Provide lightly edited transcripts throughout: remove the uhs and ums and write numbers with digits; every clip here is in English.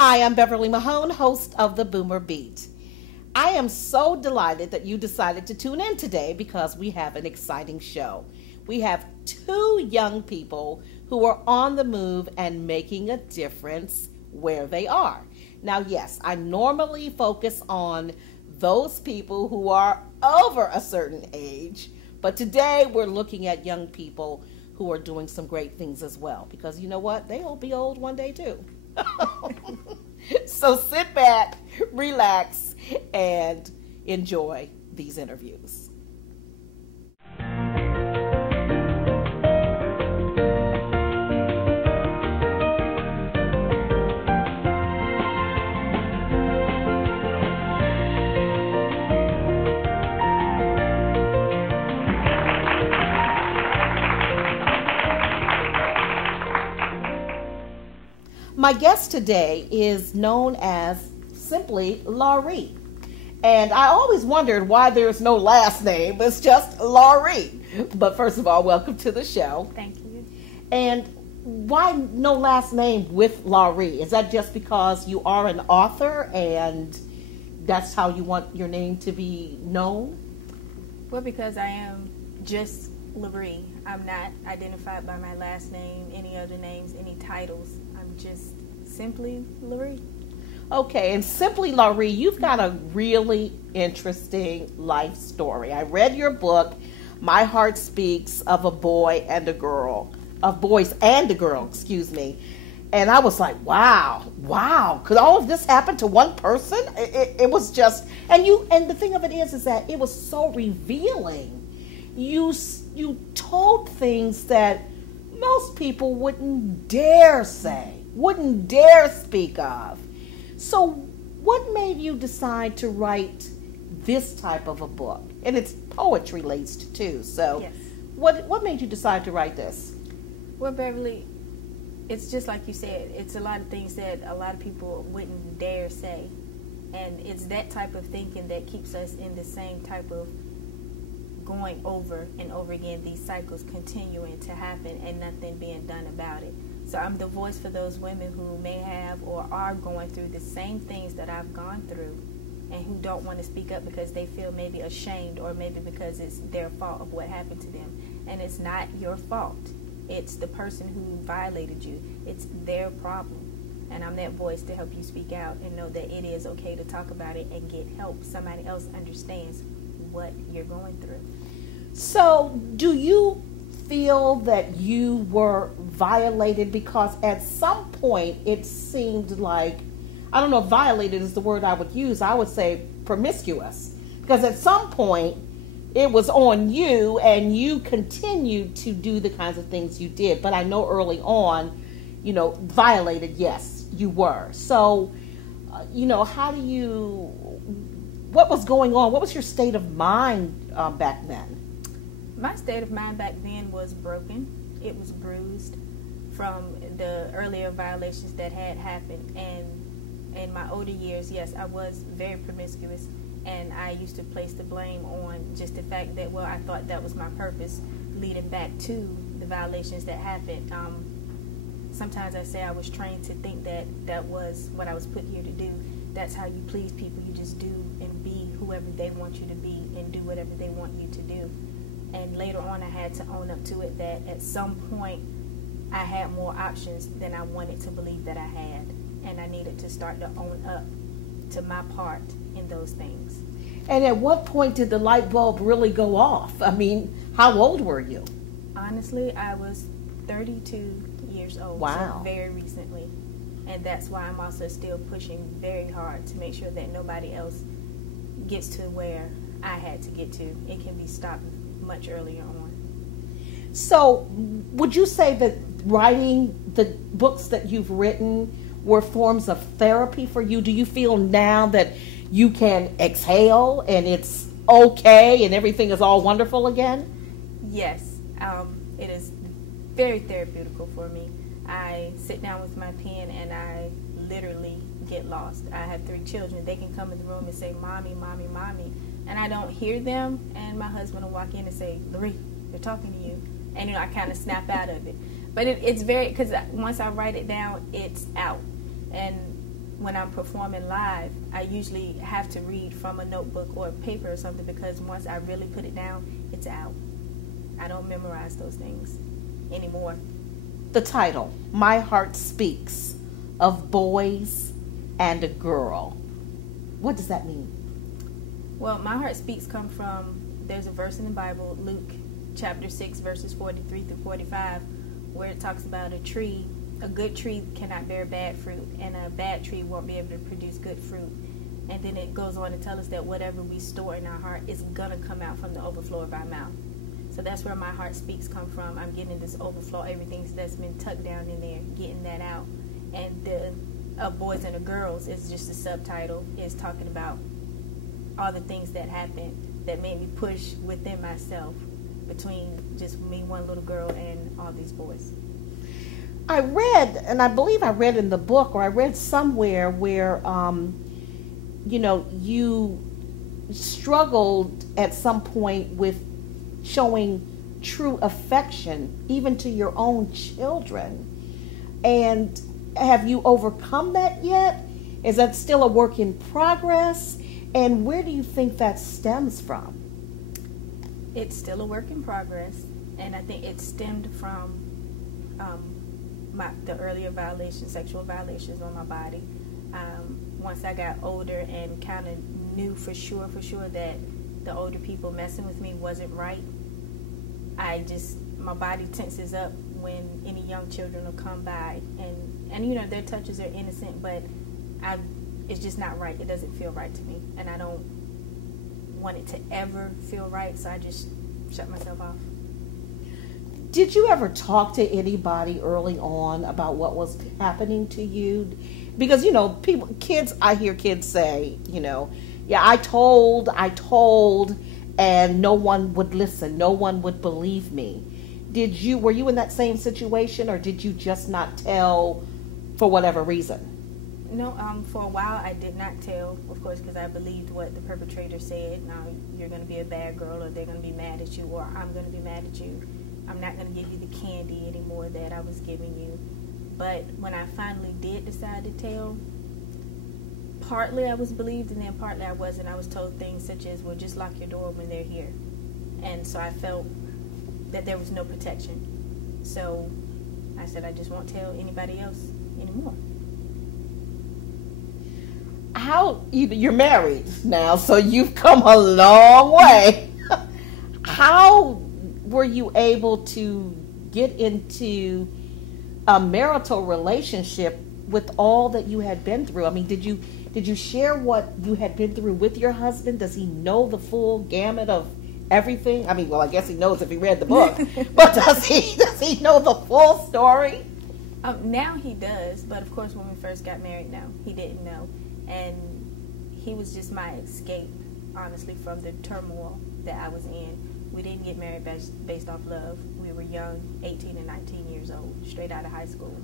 Hi, I'm Beverly Mahone, host of the Boomer Beat. I am so delighted that you decided to tune in today because we have an exciting show. We have two young people who are on the move and making a difference where they are. Now, yes, I normally focus on those people who are over a certain age, but today we're looking at young people who are doing some great things as well, because you know what? They'll be old one day too. So sit back, relax, and enjoy these interviews. My guest today is known as simply Larie. And I always wondered why there's no last name. It's just Larie. But first of all, welcome to the show. Thank you. And why no last name with Larie? Is that just because you are an author and that's how you want your name to be known? Well, because I am just Larie. I'm not identified by my last name, any other names, any titles. I'm just simply Larie. Okay, and simply Larie, you've got a really interesting life story. I read your book, My Heart Speaks of a Boy and a Girl, of boys and a girl, excuse me. And I was like, wow, could all of this happen to one person? It was just, and the thing of it is that it was so revealing. You told things that most people wouldn't dare say, wouldn't dare speak of. So what made you decide to write this type of a book? And it's poetry laced too. So yes. What made you decide to write this? Well, Beverly, it's just like you said. It's a lot of things that a lot of people wouldn't dare say. And it's that type of thinking that keeps us in the same type of going over and over again, these cycles continuing to happen and nothing being done about it. So I'm the voice for those women who may have or are going through the same things that I've gone through and who don't want to speak up because they feel maybe ashamed or maybe because it's their fault of what happened to them. And it's not your fault. It's the person who violated you. It's their problem. And I'm that voice to help you speak out and know that it is okay to talk about it and get help. Somebody else understands what you're going through. So do you feel that you were violated? Because at some point it seemed like, I don't know if violated is the word I would use, I would say promiscuous. Because at some point it was on you and you continued to do the kinds of things you did. But I know early on, violated, yes, you were. So, what was going on? What was your state of mind back then? My state of mind back then was broken. It was bruised from the earlier violations that had happened. And in my older years, yes, I was very promiscuous. And I used to place the blame on just the fact that, well, I thought that was my purpose leading back to the violations that happened. Sometimes I say I was trained to think that that was what I was put here to do. That's how you please people. You just do and be whoever they want you to be and do whatever they want you to do. And later on, I had to own up to it that at some point I had more options than I wanted to believe that I had. And I needed to start to own up to my part in those things. And at what point did the light bulb really go off? I mean, how old were you? Honestly, I was 32 years old. Wow. So very recently. And that's why I'm also still pushing very hard to make sure that nobody else gets to where I had to get to. It can be stopped much earlier on. So would you say that writing the books that you've written were forms of therapy for you? Do you feel now that you can exhale and it's okay and everything is all wonderful again? Yes, it is very therapeutical for me. I sit down with my pen and I literally get lost. I have 3 children. They can come in the room and say, "Mommy, mommy, mommy." And I don't hear them, and my husband will walk in and say, "Larie, they're talking to you." And, I kind of snap out of it. But it's very, because once I write it down, it's out. And when I'm performing live, I usually have to read from a notebook or a paper or something, because once I really put it down, it's out. I don't memorize those things anymore. The title, My Heart Speaks, of Boys and a Girl. What does that mean? Well, My Heart Speaks come from, there's a verse in the Bible, Luke chapter 6, verses 43 through 45, where it talks about a tree. A good tree cannot bear bad fruit, and a bad tree won't be able to produce good fruit. And then it goes on to tell us that whatever we store in our heart is going to come out from the overflow of our mouth. So that's where My Heart Speaks come from. I'm getting this overflow, everything that's been tucked down in there, getting that out. And the Boys and the Girls is just a subtitle. It's talking about all the things that happened that made me push within myself between just me, one little girl, and all these boys. I read, and I believe I read in the book, or I read somewhere where, you struggled at some point with showing true affection, even to your own children. And have you overcome that yet? Is that still a work in progress? And where do you think that stems from? It's still a work in progress, and I think it stemmed from the earlier violations, sexual violations on my body. Once I got older and kind of knew for sure that the older people messing with me wasn't right, my body tenses up when any young children will come by, and their touches are innocent, but it's just not right. It doesn't feel right to me, and I don't want it to ever feel right, so I just shut myself off. Did you ever talk to anybody early on about what was happening to you? Because, I hear kids say, yeah, I told, and no one would listen. No one would believe me. Were you in that same situation, or did you just not tell for whatever reason? No, for a while I did not tell, of course, because I believed what the perpetrator said. Now, you're going to be a bad girl, or they're going to be mad at you, or I'm going to be mad at you. I'm not going to give you the candy anymore that I was giving you. But when I finally did decide to tell, partly I was believed, and then partly I wasn't. I was told things such as, well, just lock your door when they're here. And so I felt that there was no protection. So I said, I just won't tell anybody else anymore. You're married now, so you've come a long way. How were you able to get into a marital relationship with all that you had been through? I mean, did you share what you had been through with your husband? Does he know the full gamut of everything? I mean, well, I guess he knows if he read the book, but does he know the full story? Now he does, but of course when we first got married, no, he didn't know. And he was just my escape, honestly, from the turmoil that I was in. We didn't get married based off love. We were young, 18 and 19 years old, straight out of high school.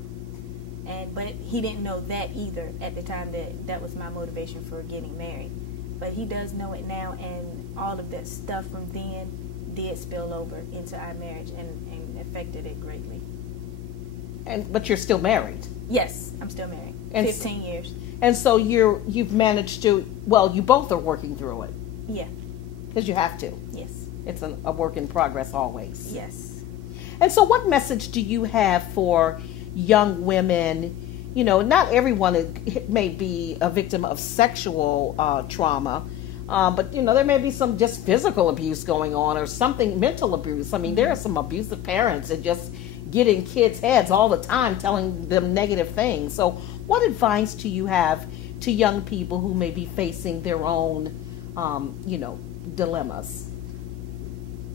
But he didn't know that either at the time that was my motivation for getting married. But he does know it now, and all of that stuff from then did spill over into our marriage and affected it greatly. But you're still married? Yes, I'm still married. 15 years. And so you've managed to, you both are working through it. Yeah. Because you have to. Yes. It's a work in progress always. Yes. And so what message do you have for young women? Not everyone may be a victim of sexual trauma, but, there may be some just physical abuse going on, or something, mental abuse. I mean, there are some abusive parents that just get in kids' heads all the time, telling them negative things. So what advice do you have to young people who may be facing their own, dilemmas?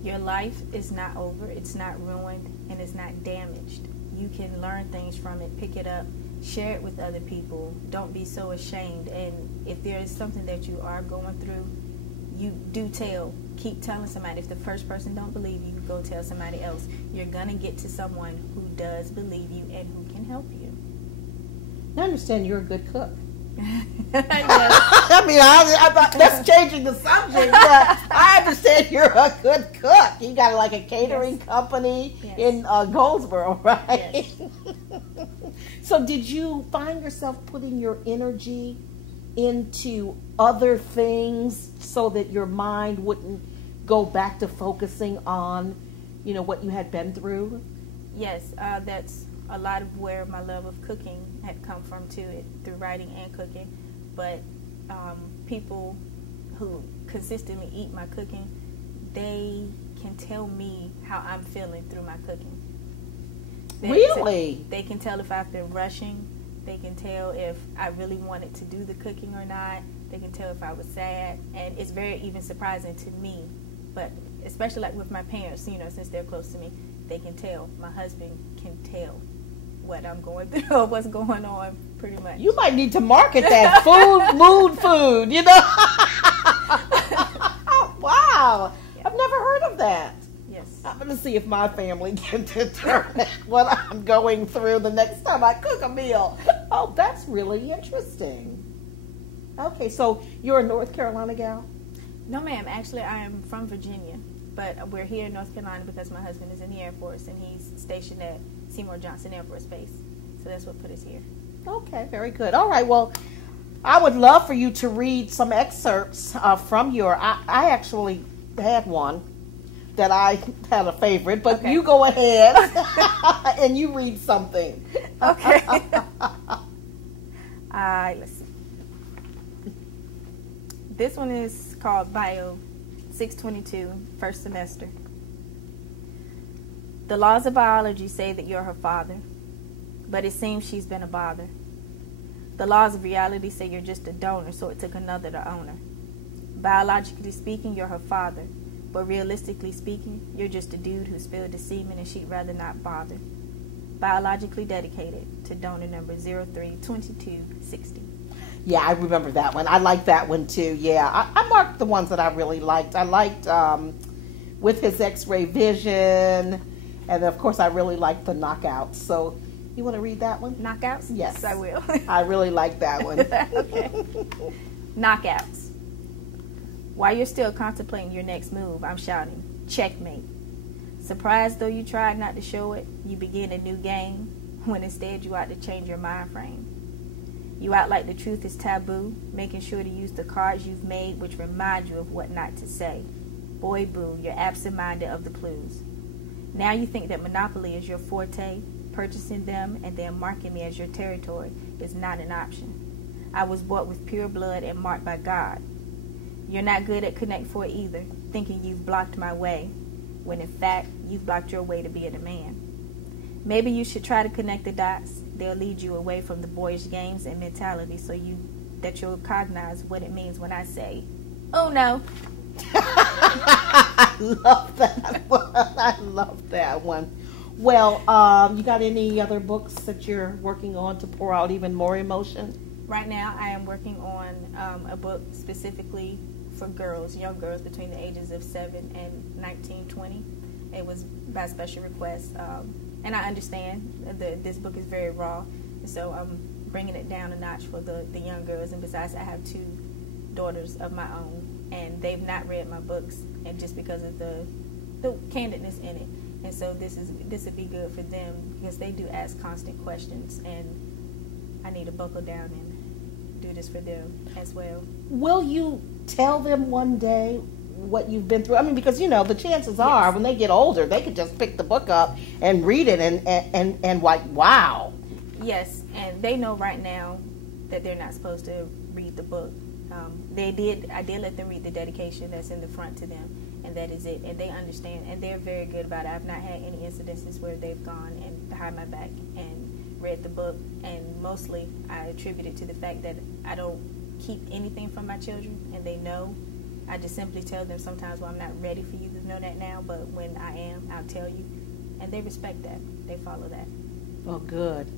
Your life is not over, it's not ruined, and it's not damaged. You can learn things from it, pick it up, share it with other people. Don't be so ashamed. And if there is something that you are going through, you do tell. Keep telling somebody. If the first person don't believe you, go tell somebody else. You're going to get to someone who does believe you and who can help you. I understand you're a good cook. Yes. I mean, I thought that's changing the subject, but I understand you're a good cook. You got a catering company in Goldsboro, right? Yes. So did you find yourself putting your energy into other things so that your mind wouldn't go back to focusing on, what you had been through? Yes, that's a lot of where my love of cooking had come from too, through writing and cooking. But people who consistently eat my cooking, they can tell me how I'm feeling through my cooking. Really? They can tell if I've been rushing. They can tell if I really wanted to do the cooking or not. They can tell if I was sad. And it's very even surprising to me. But especially like with my parents, since they're close to me, they can tell. My husband can tell what I'm going through or what's going on, pretty much. You might need to market that mood food, Wow. Yeah. I've never heard of that. Yes. I'm going to see if my family can determine what I'm going through the next time I cook a meal. Oh, that's really interesting. Okay, so you're a North Carolina gal? No, ma'am. Actually, I am from Virginia, but we're here in North Carolina because my husband is in the Air Force and he's stationed at Seymour Johnson Air Force Base. So that's what put us here. Okay, very good. All right, well, I would love for you to read some excerpts from your... I actually had one that I had a favorite, but okay. You go ahead and you read something. Okay. Let's see. This one is called Bio 622, first semester. The laws of biology say that you're her father, but it seems she's been a bother. The laws of reality say you're just a donor, so it took another to own her. Biologically speaking, you're her father, but realistically speaking, you're just a dude who spilled the semen and she'd rather not bother. Biologically dedicated to donor number 032260. Yeah, I remember that one. I like that one too. Yeah, I marked the ones that I really liked. I liked With His X-Ray Vision, and of course I really liked the Knockouts. So you want to read that one? Knockouts? Yes, I will. I really like that one. Okay. Knockouts. While you're still contemplating your next move, I'm shouting, checkmate. Surprised though you tried not to show it, you begin a new game, when instead you ought to change your mind frame. You act like the truth is taboo, making sure to use the cards you've made which remind you of what not to say. Boy boo, you're absent-minded of the clues. Now you think that Monopoly is your forte, purchasing them and then marking me as your territory is not an option. I was bought with pure blood and marked by God. You're not good at Connect Four either, thinking you've blocked my way, when in fact, you've blocked your way to be a demand. Maybe you should try to connect the dots. They'll lead you away from the boyish games and mentality so that you'll cognize what it means when I say, oh no. I love that one. I love that one. Well, you got any other books that you're working on to pour out even more emotion? Right now, I am working on a book specifically for girls, young girls between the ages of 7 and 19, 20. It was by special request. And I understand this book is very raw. So I'm bringing it down a notch for the young girls. And besides, I have 2 daughters of my own. And they've not read my books, and just because of the candidness in it. And so this would be good for them because they do ask constant questions. And I need to buckle down and do this for them as well. Will you tell them one day what you've been through? I mean, because, the chances are when they get older, they could just pick the book up and read it and like, wow. Yes, and they know right now that they're not supposed to read the book. I did let them read the dedication that's in the front to them, and that is it. And they understand, and they're very good about it. I've not had any incidences where they've gone and behind my back and read the book, and mostly I attribute it to the fact that I don't keep anything from my children, and they know. I just simply tell them sometimes, well, I'm not ready for you to know that now, but when I am, I'll tell you. And they respect that. They follow that. Well, good.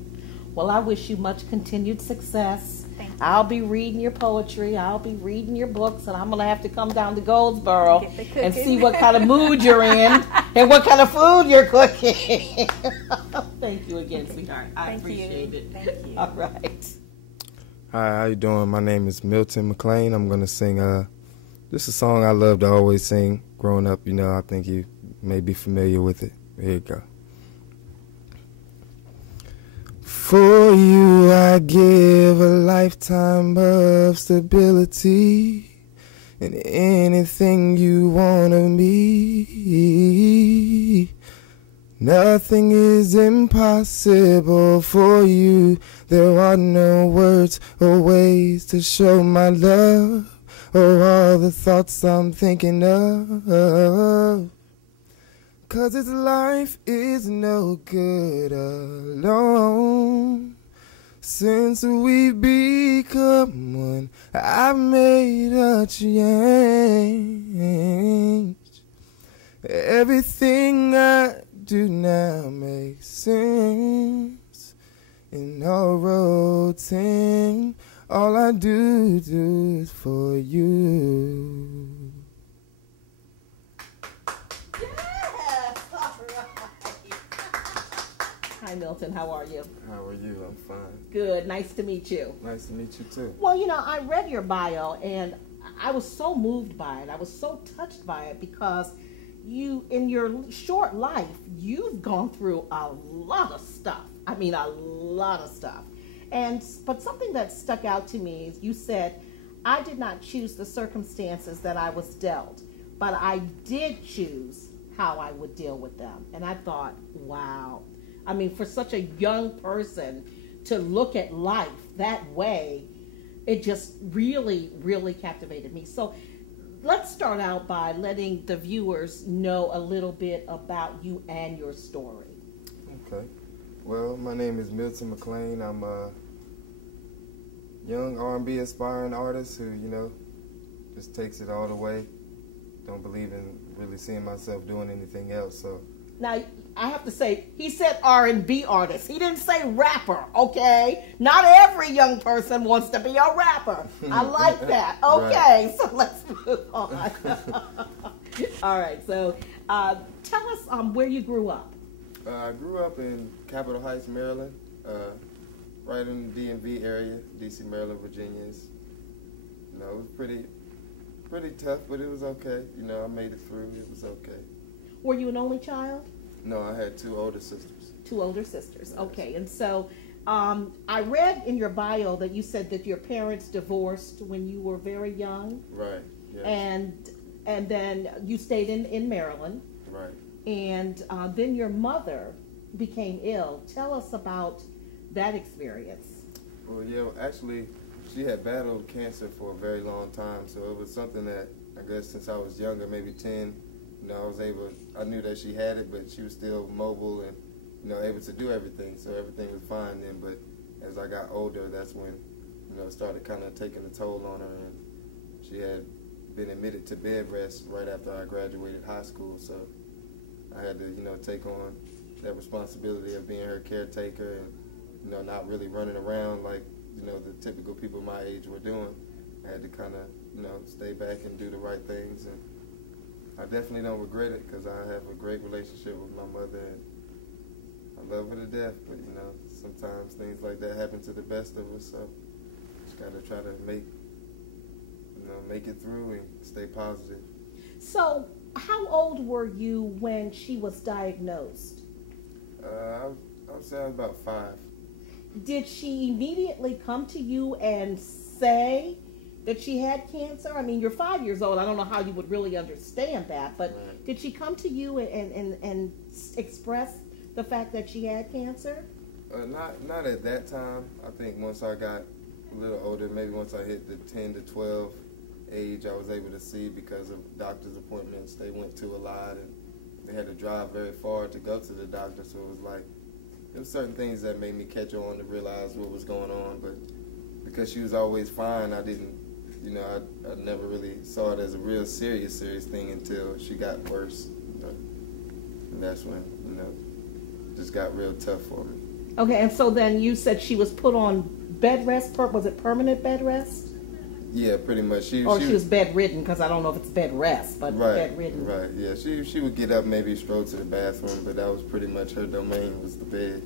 Well, I wish you much continued success. Thank you. I'll be reading your poetry. I'll be reading your books, and I'm going to have to come down to Goldsboro and see what kind of mood you're in and what kind of food you're cooking. Thank you again, sweetheart. I appreciate it. Thank you. All right. Hi, how you doing? My name is Milton McClain. I'm going to sing this is a song I love to always sing growing up. I think you may be familiar with it. Here you go. For you I give a lifetime of stability, and anything you want of me. Nothing is impossible for you. There are no words or ways to show my love, or all the thoughts I'm thinking of. 'Cause this life is no good alone. Since we've become one, I've made a change. Everything I do now makes sense. In our routine, all I do is for you. Yes! All right. Hi, Milton. How are you? How are you? I'm fine. Good. Nice to meet you. Nice to meet you too. Well, you know, I read your bio, and I was so moved by it. I was so touched by it because you, in your short life, you've gone through a lot of stuff. I mean, a lot of stuff. But something that stuck out to me is you said, I did not choose the circumstances that I was dealt, but I did choose how I would deal with them. And I thought, wow. I mean, for such a young person to look at life that way, it just really, really captivated me. So let's start out by letting the viewers know a little bit about you and your story. Okay. Well, my name is Milton McClain. I'm a young R&B aspiring artist who, you know, just takes it all the way. Don't believe in really seeing myself doing anything else. So now, I have to say, he said R&B artist. He didn't say rapper, okay? Not every young person wants to be a rapper. I like that. Okay, right. So let's move on. All right, so tell us where you grew up. I grew up in Capitol Heights, Maryland, right in the DMV area, D.C., Maryland, Virginia. You know, it was pretty tough, but it was okay. You know, I made it through. It was okay. Were you an only child? No, I had two older sisters. Two older sisters, okay. And so I read in your bio that you said that your parents divorced when you were very young. Right, yes. And then you stayed in Maryland. Right. And then your mother became ill. Tell us about that experience. Well, yeah, actually, she had battled cancer for a very long time, so it was something that, I guess since I was younger, maybe 10, you know, I knew that she had it, but she was still mobile and, you know, able to do everything, so everything was fine then. But as I got older, that's when, you know, it started kind of taking a toll on her, and she had been admitted to bed rest right after I graduated high school, so I had to, you know, take on that responsibility of being her caretaker and, you know, not really running around like, you know, the typical people my age were doing. I had to kind of, you know, stay back and do the right things, and I definitely don't regret it because I have a great relationship with my mother, and I love her to death, but, you know, sometimes things like that happen to the best of us, so just got to try to make it through and stay positive. So how old were you when she was diagnosed? I would say I was about 5. Did she immediately come to you and say that she had cancer? I mean, you're 5 years old. I don't know how you would really understand that, but right. Did she come to you and express the fact that she had cancer? Not at that time. I think once I got a little older, maybe once I hit the 10 to 12 age, I was able to see because of doctor's appointments they went to a lot, and they had to drive very far to go to the doctor, so it was like, there were certain things that made me catch on to realize what was going on, but because she was always fine, I didn't, you know, I never really saw it as a real serious thing until she got worse, you know? And that's when, you know, it just got real tough for me. Okay, and so then you said she was put on bed rest. Was it permanent bed rest? Yeah, pretty much. She was bedridden, because I don't know if it's bed rest, but right, bedridden. Right, yeah. She would get up, maybe stroll to the bathroom, but that was pretty much her domain, was the bed,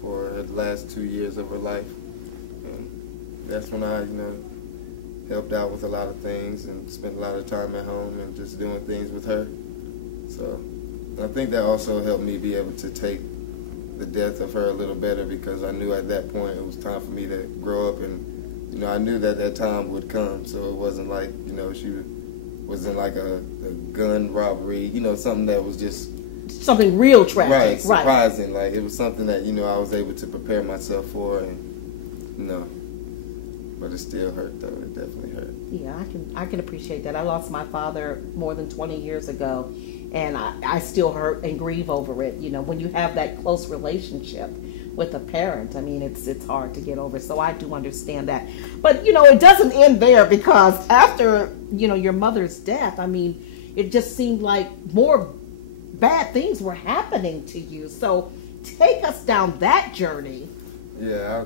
for the last 2 years of her life. And that's when I, you know, helped out with a lot of things and spent a lot of time at home and just doing things with her. So I think that also helped me be able to take the death of her a little better, because I knew at that point it was time for me to grow up, and, you know, I knew that that time would come, so it wasn't like, you know, she was in like a gun robbery, you know, something that was just... Something real tragic. Right, surprising. Like, it was something that, you know, I was able to prepare myself for, and, you know, but it still hurt, though. It definitely hurt. Yeah, I can appreciate that. I lost my father more than 20 years ago, and I still hurt and grieve over it. You know, when you have that close relationship with a parent, I mean, it's hard to get over. So I do understand that. But, you know, it doesn't end there, because after, you know, your mother's death, I mean, it just seemed like more bad things were happening to you. So take us down that journey. Yeah,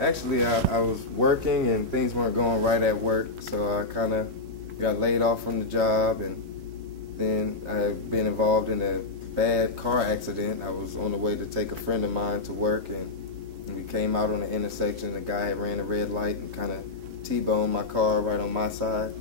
I was working and things weren't going right at work, so I kind of got laid off from the job, and then I had been involved in a bad car accident. I was on the way to take a friend of mine to work, and we came out on the intersection. The guy had ran a red light and kind of T-boned my car right on my side.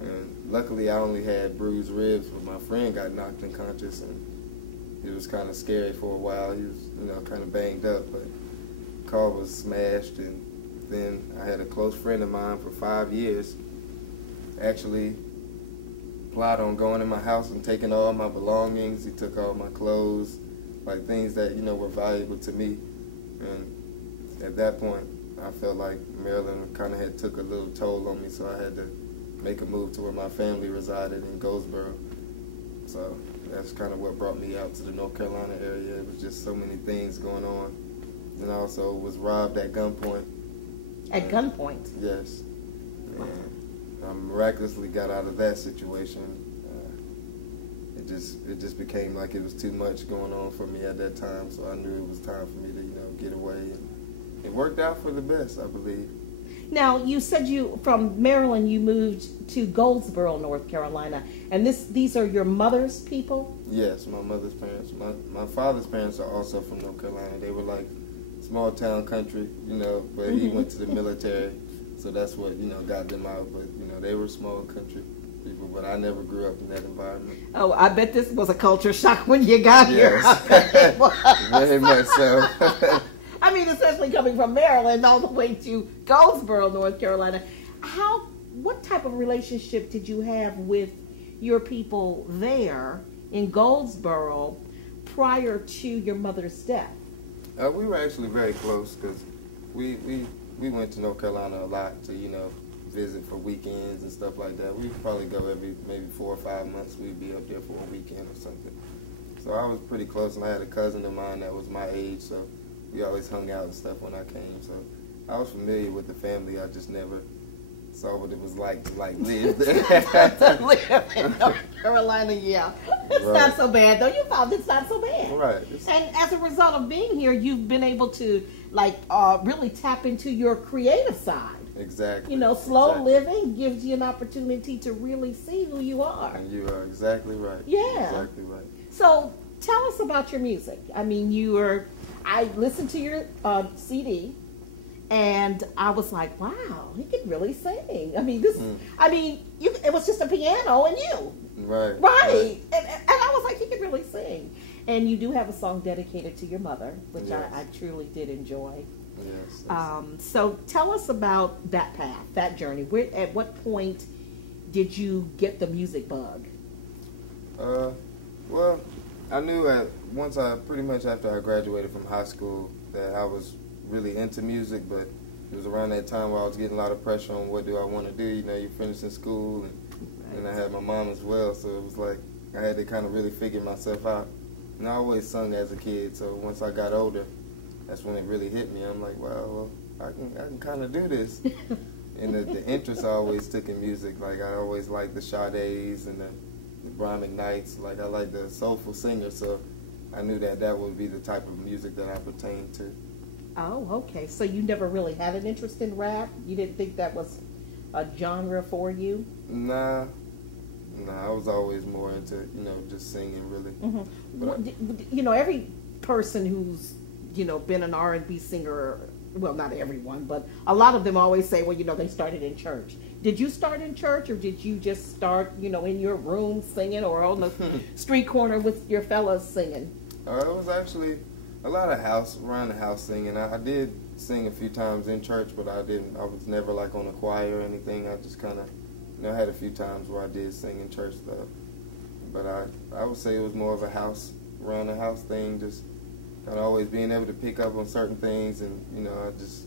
And luckily, I only had bruised ribs, but my friend got knocked unconscious, and it was kind of scary for a while. He was, you know, kind of banged up, but the car was smashed. And then I had a close friend of mine for 5 years actually plot on going in my house and taking all my belongings. He took all my clothes, like things that, you know, were valuable to me. And at that point, I felt like Maryland kind of had took a little toll on me, so I had to make a move to where my family resided in Goldsboro. So that's kind of what brought me out to the North Carolina area. It was just so many things going on. And I also was robbed at gunpoint. At gunpoint? Yes. And I miraculously got out of that situation. It just became like it was too much going on for me at that time, so I knew it was time for me to, you know, get away. And it worked out for the best, I believe. Now, you said from Maryland you moved to Goldsboro, North Carolina, and these are your mother's people? Yes, my mother's parents. My father's parents are also from North Carolina. They were like small town country, you know, but he went to the military, so that's what, you know, got them out. But, you know, they were small country people, but I never grew up in that environment. Oh, I bet this was a culture shock when you got here. Yes, very much so. I mean, especially coming from Maryland all the way to Goldsboro, North Carolina. What type of relationship did you have with your people there in Goldsboro prior to your mother's death? We were actually very close, because we went to North Carolina a lot to, you know, visit for weekends and stuff like that. We'd probably go every maybe 4 or 5 months. We'd be up there for a weekend or something. So I was pretty close, and I had a cousin of mine that was my age, so we always hung out and stuff when I came. So I was familiar with the family. I just never saw what it was like to live there. To live in North Carolina, yeah. It's not so bad, though. You found it's not so bad. Right. And as a result of being here, you've been able to really tap into your creative side. Exactly. You know, slow living gives you an opportunity to really see who you are. And you are exactly right. Yeah. Exactly right. So tell us about your music. I mean, I listened to your CD, and I was like, wow, he could really sing. I mean, it was just a piano and you. Right. And I was like, he could really sing. And you do have a song dedicated to your mother, which yes. I truly did enjoy. Yes. So tell us about that path, that journey. At what point did you get the music bug? Well, I knew pretty much after I graduated from high school that I was really into music, but it was around that time where I was getting a lot of pressure on what do I want to do. You know, you're finishing school, and I had my mom as well, so it was like I had to kind of really figure myself out. And I always sung as a kid, so once I got older, that's when it really hit me. I'm like, well, I can kind of do this. And the interest I always took in music. Like, I always liked the Sade's and the Brian McKnights. Like, I liked the soulful singer, so I knew that would be the type of music that I pertained to. Oh, okay. So you never really had an interest in rap? You didn't think that was a genre for you? Nah, I was always more into, you know, just singing, really. Mm-hmm. You know, every person who's, you know, been an R&B singer, well, not everyone, but a lot of them always say, well, you know, they started in church. Did you start in church, or did you just start, you know, in your room singing, or on the street corner with your fellas singing? It was actually A lot of around the house singing. I did sing a few times in church, but I was never like on a choir or anything. I just kind of, had a few times where I did sing in church stuff. But I would say it was more of a around the house thing, just kind of always being able to pick up on certain things, and, I just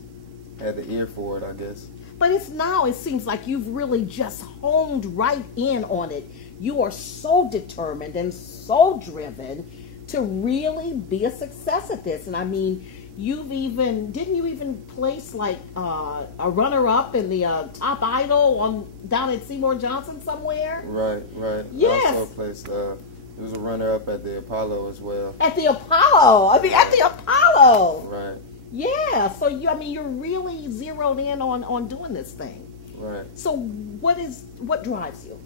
had the ear for it, I guess. But it seems like you've really just honed right in on it. You are so determined and so driven to really be a success at this. And I mean, didn't you even place like a runner-up in the Top Idol down at Seymour Johnson somewhere? Right. Yes. I also placed, it was a runner-up at the Apollo as well. At the Apollo? At the Apollo! Right. Yeah, so you're really zeroed in on doing this thing. Right. So what drives you?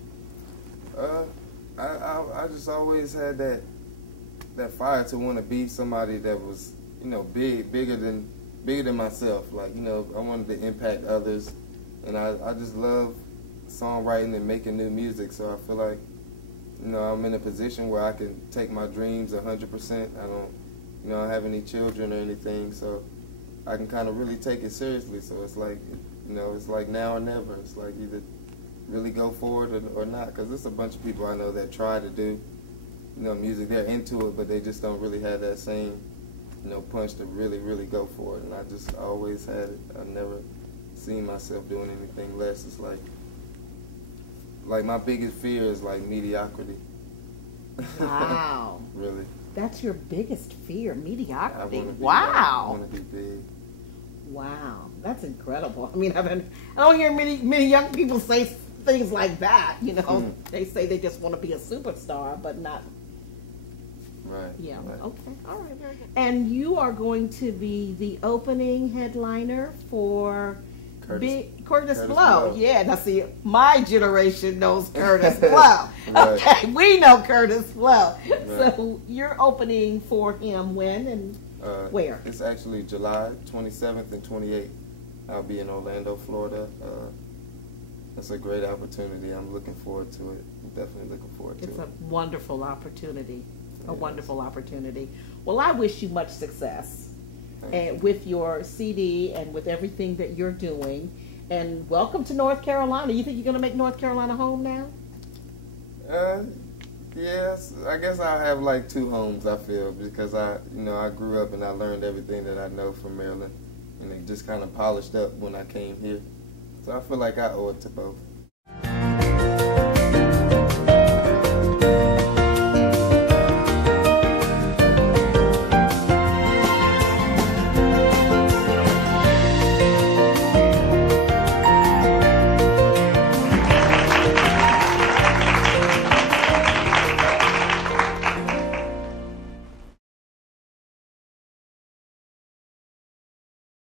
I just always had that fire to want to be somebody that was, bigger than myself. Like, I wanted to impact others, and I just love songwriting and making new music. So I feel like, I'm in a position where I can take my dreams 100%. I don't have any children or anything, so I can kind of really take it seriously. So it's like, it's like now or never. It's like either really go for it or not, because there's a bunch of people I know that try to do, music. They're into it, but they just don't really have that same, punch to really, really go for it. And I just always had it. I've never seen myself doing anything less. It's like my biggest fear is like mediocrity. Wow. Really. That's your biggest fear, mediocrity. I want to be big. Wow, that's incredible. I mean, I don't hear many young people say things like that. They say they just want to be a superstar, but not. Right. Yeah. Right. Okay. All right. Very good. And you are going to be the opening headliner for Curtis Blow. Yeah. Now, see, my generation knows Curtis Blow. Right. Okay, we know Curtis Blow. Right. So you're opening for him when and where? It's actually July 27th and 28th. I'll be in Orlando, Florida. It's a great opportunity. I'm looking forward to it. I'm definitely looking forward to it. It's a wonderful opportunity. A Yes. wonderful opportunity. Well, I wish you much success Thank you. with your CD and with everything that you're doing. And welcome to North Carolina. You think you're going to make North Carolina home now? Yes. I guess I'll have like two homes, I feel, because I grew up and I learned everything that I know from Maryland, and it just kind of polished up when I came here. So I feel like I owe it to both.